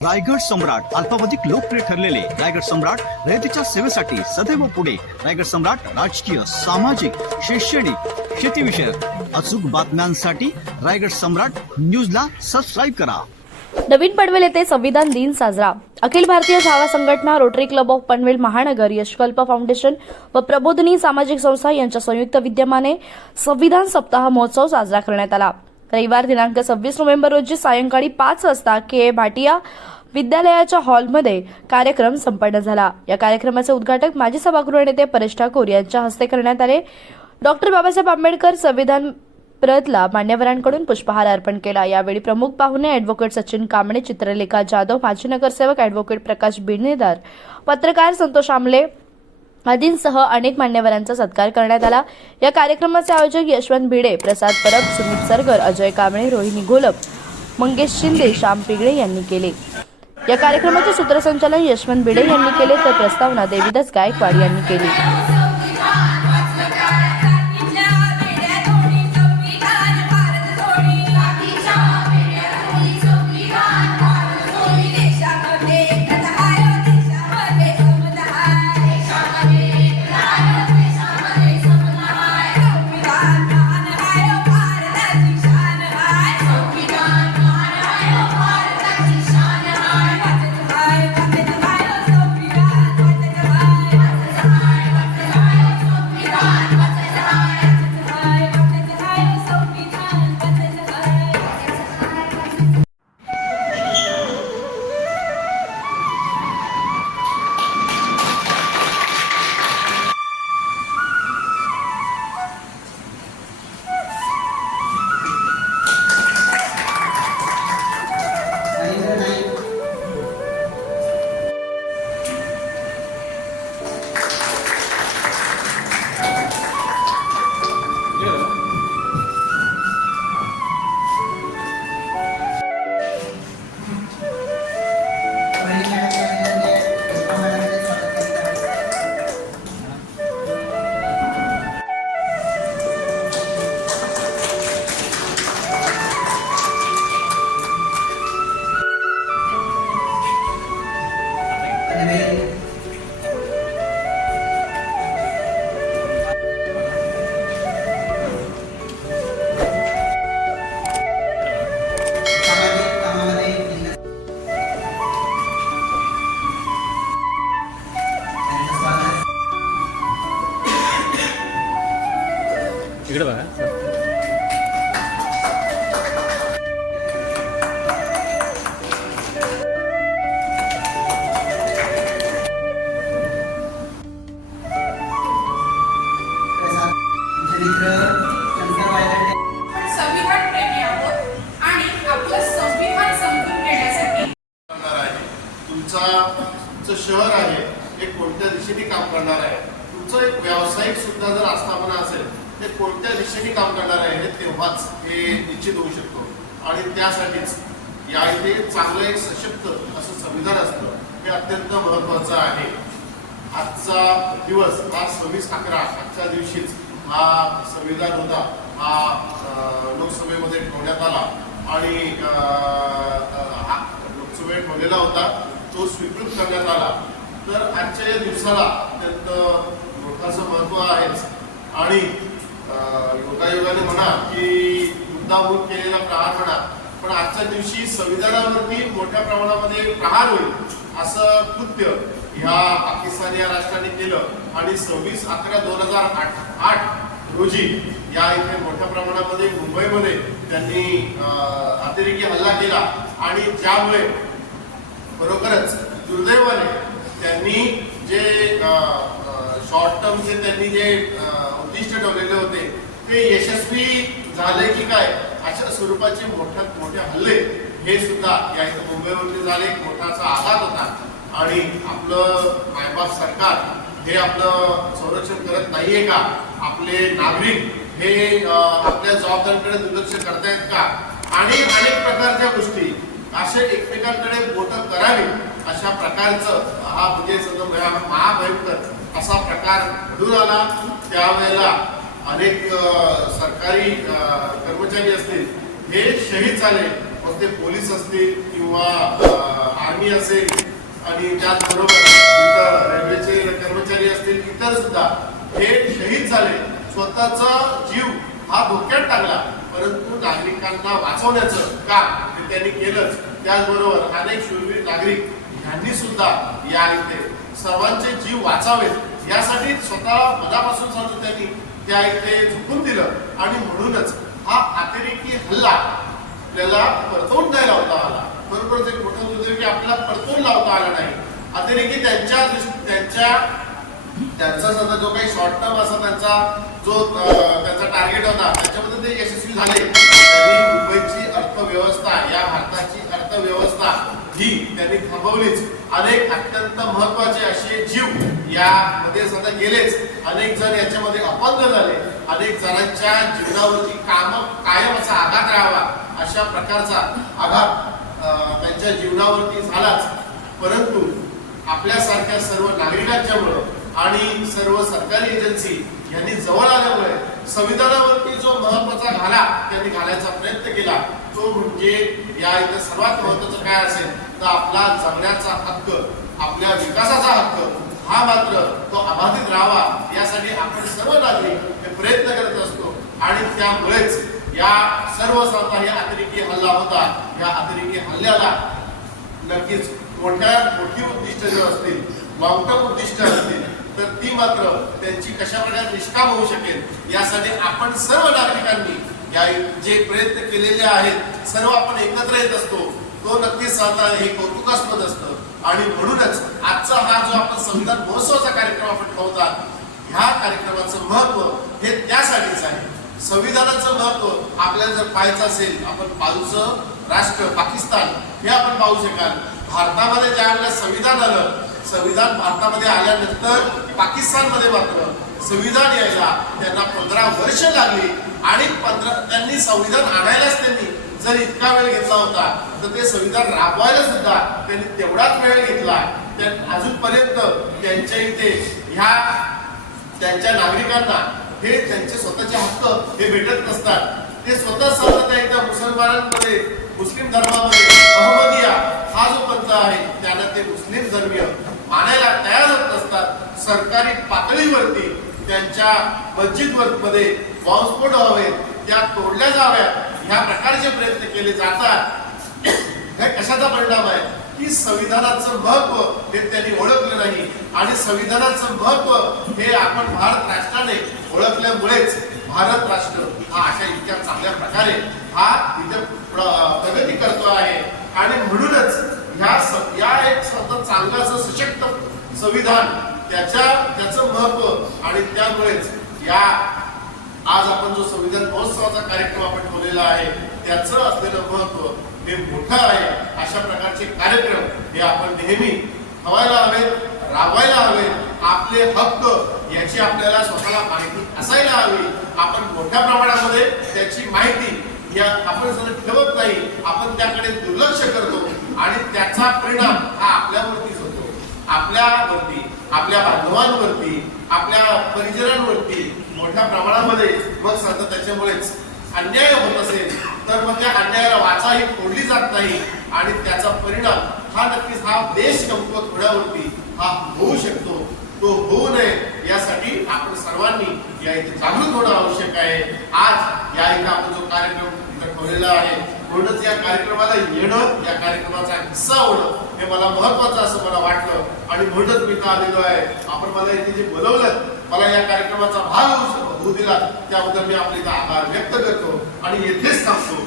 रायगड सम्राट अल्पावधीत लोकप्रिय ठरलेले रायगड सम्राट रयतेच्या सेवेसाठी सदैव पुढे. रायगड सम्राट राजकीय, सामाजिक, शैक्षणिक, शेतीविषयक अचूक बातम्यांसाठी रायगड सम्राट न्यूजला सबस्क्राईब करा. नवीन पनवेल येथे संविधान दिन साजरा. अखिल भारतीय झावा संघटना, रोटरी क्लब ऑफ पनवेल महानगर, यशकल्प फाउंडेशन व प्रबोधिनी सामाजिक संस्था यांच्या संयुक्त विद्यमाने संविधान सप्ताह महोत्सव साजरा करण्यात आला. रविवार दिनांक 26 नोव्हेंबर रोजी सायंकाळी 5 वाजता के भाटिया विद्यालयाच्या हॉलमध्ये कार्यक्रम संपन्न झाला. या कार्यक्रमाचे उद्घाटन माजी सभागृह नेते परेश ठाकूर यांच्या हस्ते करण्यात आले. डॉक्टर बाबासाहेब आंबेडकर संविधान प्रतला मान्यवरांकडून पुष्पहार अर्पण केला. यावेळी प्रमुख पाहुणे ॲडव्होकेट सचिन कांबळे, चित्रलेखा जाधव, माजी नगरसेवक ॲडव्होकेट प्रकाश बिर्णेदार, पत्रकार संतोष आमले आदींसह अनेक मान्यवरांचा सत्कार करण्यात आला. या कार्यक्रमाचे आयोजक यशवंत भिडे, प्रसाद परब, सुमित सरगर, अजय कांबळे, रोहिणी घोलप, मंगेश शिंदे, श्याम पिगळे यांनी केले. या कार्यक्रमाचे सूत्रसंचालन यशवंत भिडे यांनी केले तर प्रस्तावना देवीदास गायकवाड यांनी केली. इकडे बघा. संविधान प्रेमी आहोत आणि आपलं संविधान समजून घेण्यासाठी तुमचं शहर आहे हे कोणत्या दिशेने काम करणार आहे, तुमचं एक व्यावसायिक सुद्धा जर आस्थापना असेल ते कोणत्या दिशेने काम करणार आहे हे तेव्हाच हे निश्चित होऊ शकतो. आणि त्यासाठीच या इथे चांगलं एक सशक्त असं संविधान असतं हे अत्यंत महत्त्वाचं आहे. आजचा दिवस हा 26/11 आजच्या दिवशीच हा संविधान होता हा लोकसभेमध्ये ठेवण्यात आला आणि लोकसभेत ठेवलेला होता तो स्वीकृत करण्यात आला. तर आजच्या या दिवसाला अत्यंत मोठं महत्त्व आहेच. आणि योगायोगाने म्हणा की मुद्दामून केलेला प्रहार म्हणा, पण आजच्या दिवशी संविधानावरती मोठ्या प्रमाणामध्ये प्रहार होईल असं कृत्य ह्या पाकिस्तान या राष्ट्राने केलं आणि 26/11/2008 रोजी या इथे मोठ्या प्रमाणामध्ये मुंबईमध्ये त्यांनी अतिरेकी हल्ला केला आणि ज्यामुळे खरोखरच दुर्दैवाने त्यांनी जे शॉर्ट टर्म त्यांनी जे उद्दिष्ट ठेवलेले होते ते यशस्वी झाले की काय अशा स्वरूपाचे मोठ्यात मोठे हल्ले हे सुद्धा या इथं मुंबईवरती झाले. एक मोठासा आघात होता आणि आपलं मायबाप सरकार हे आपलं संरक्षण करत नाहीये का, आपले नागरिक हे आपल्या जबाबदारीकडे दुर्लक्ष करतायत का, आणि अनेक प्रकारच्या गोष्टी असे एकमेकांकडे बोटं करावी अशा प्रकारचं हा म्हणजे महाभयंकर असा प्रकार घडून आला. त्यावेळेला अनेक सरकारी कर्मचारी असतील हे शहीद झाले. मग ते पोलीस असतील किंवा आर्मी असेल आणि त्याचबरोबर इतर रेल्वेचे कर्मचारी असतील, इतर सुद्धा हे शहीद झाले, स्वतःचा जीव हा धोक्यात टाकला, परंतु नागरिकांना वाचवण्याचं काम हे त्यांनी केलंच. त्याचबरोबर अनेक शूरवीर नागरिक यांनी सुद्धा या इथे सर्वांचे जीव वाचावेत यासाठी स्वतः मनापासून सांगतो त्यांनी त्या इथे झुकून दिलं. आणि म्हणूनच हा अतिरेकी हल्ला आपल्याला परतवून नाही लावता आला. बरोबरच एक मोठं दुर्दैव की आपल्याला परतवून लावता आला नाही. अतिरेकी त्यांचा सध्या जो काही शॉर्ट टर्म असा त्यांचा टार्गेट होता त्याच्यामध्ये ते यशस्वी झाले. त्यांनी मुंबईची अर्थव्यवस्था, या भारताची अर्थव्यवस्था ही त्यांनी थांबवलीच. अनेक अत्यंत महत्वाचे असे जीव यामध्ये सध्या गेलेच. अनेक जण याच्यामध्ये अपंग झाले. अनेक जणांच्या जीवनावरती कायम असा आघात राहावा अशा प्रकारचा आघात त्यांच्या जीवनावरती झालाच. परंतु आपल्यासारख्या सर्व नागरिकांच्यामुळं आणि सर्व सरकारी एजन्सी यांनी जवळ आल्यामुळे संविधानावरती जो महत्वाचा घाला त्यांनी घालायचा प्रयत्न केला तो म्हणजे या इथं सर्वात महत्वाचं काय असेल तर आपला जगण्याचा हक्क, आपल्या विकासाचा हक्क हा मात्र तो अबाधित राहावा यासाठी आपण सर्व नागरिक हे प्रयत्न करत असतो. आणि त्यामुळेच या सर्व संस्था या अतिरेकी हल्ला होता. या अतिरेकी हल्ल्याला नक्कीच मोठी उद्दिष्ट जर असतील, लॉंग टर्म उद्दिष्ट असतील तर ती मात्र त्यांची कशा प्रकारे निष्काम होऊ शकेल यासाठी आपण सर्व नागरिकांनी या जे प्रयत्न केलेले आहेत सर्व आपण एकत्र येत असतो. तो नक्कीच सांगता हे कौतुकास्पद असतं. आणि म्हणूनच आजचा हा जो आपण संविधान महोत्सवाचा कार्यक्रम आपण ठेवतात, ह्या कार्यक्रमाचं महत्व हे त्यासाठीच आहे. संविधानाचं महत्व आपल्याला जर पाहायचं असेल, आपण बाजूचं राष्ट्र पाकिस्तान हे आपण पाहू शकाल. भारतामध्ये ज्या वेळेला संविधान आलं, संविधान भारतामध्ये आल्यानंतर पाकिस्तानमध्ये मात्र संविधान यायला त्यांना 15 वर्ष लागली. आणि त्यांनी संविधान आणायलाच त्यांनी जर इतका वेळ घेतला होता तर ते संविधान राबवायला सुद्धा त्यांनी तेवढाच वेळ घेतला. अजूनपर्यंत त्यांच्या इथे ह्या त्यांच्या नागरिकांना हे त्यांचे स्वतःचे हक्क हे भेटत नसतात. ते स्वतः सांगतात एकदा मुसलमानांमध्ये, मुस्लिम धर्मामध्ये अहमदिया हा जो पंथ आहे त्यांना ते मुस्लिम धर्मीय मानायला तयार होत नसतात. सरकारी पातळीवरती त्यांच्या मस्जिदमध्ये बॉम्बस्फोट व्हावेत, त्या तोडल्या जाव्यात, ह्या प्रकारचे प्रयत्न केले जातात. हे कशाचा परिणाम आहे की संविधानाचं महत्व हे त्यांनी ओळखलं नाही. आणि संविधानाचं महत्व हे आपण भारत राष्ट्राने ओळखल्यामुळेच भारत राष्ट्र हा अशा इतक्या चांगल्या प्रकारे हा इथे प्रगती करतो आहे. आणि म्हणूनच या एक चांगलं असं सशक्त संविधान त्याचं महत्व आणि त्यामुळेच या आज आपण जो संविधान महोत्सवाचा कार्यक्रम आपण ठेवलेला आहे त्याचं असलेलं महत्व हे मोठं आहे. अशा प्रकारचे कार्यक्रम हे आपण नेहमी ठेवायला हवेत, राबवायला हवेत. आपले हक्क याची आपल्याला स्वतःला माहिती असायला हवी. आपण मोठ्या प्रमाणामध्ये त्याची माहिती या आपण जर ठेवत नाही, आपण त्याकडे दुर्लक्ष करतो आणि त्याचा परिणाम हा आपल्यावरतीच होतो. आपल्यावरती, आपल्या बांधवांवरती, आपल्या परिजनांवरती मोठ्या प्रमाणामध्ये मग सतत त्याच्यामुळेच अन्याय होत असेल तर मग त्या अन्यायाला वाचाही फोडली जात नाही. आणि त्याचा परिणाम हा नक्कीच हा देश कमकुवत होण्यावरती हा होऊ शकतो. तो होऊ नये यासाठी आपण सर्वांनी या इथे जागृत होणं आवश्यक आहे. आज या इथे आपण जो कार्यक्रम इथं ठेवलेला आहे म्हणूनच या कार्यक्रमाला येणं, या कार्यक्रमाचा हिस्सा होणं हे मला महत्वाचं असं मला वाटलं. आणि म्हणूनच मी इथं आलेलो आहे. आपण मला इथे जे बोलवलं, मला या कार्यक्रमाचा भाग होऊ दिला त्याबद्दल मी आपले इथं आभार व्यक्त करतो आणि येथेच थांबतो.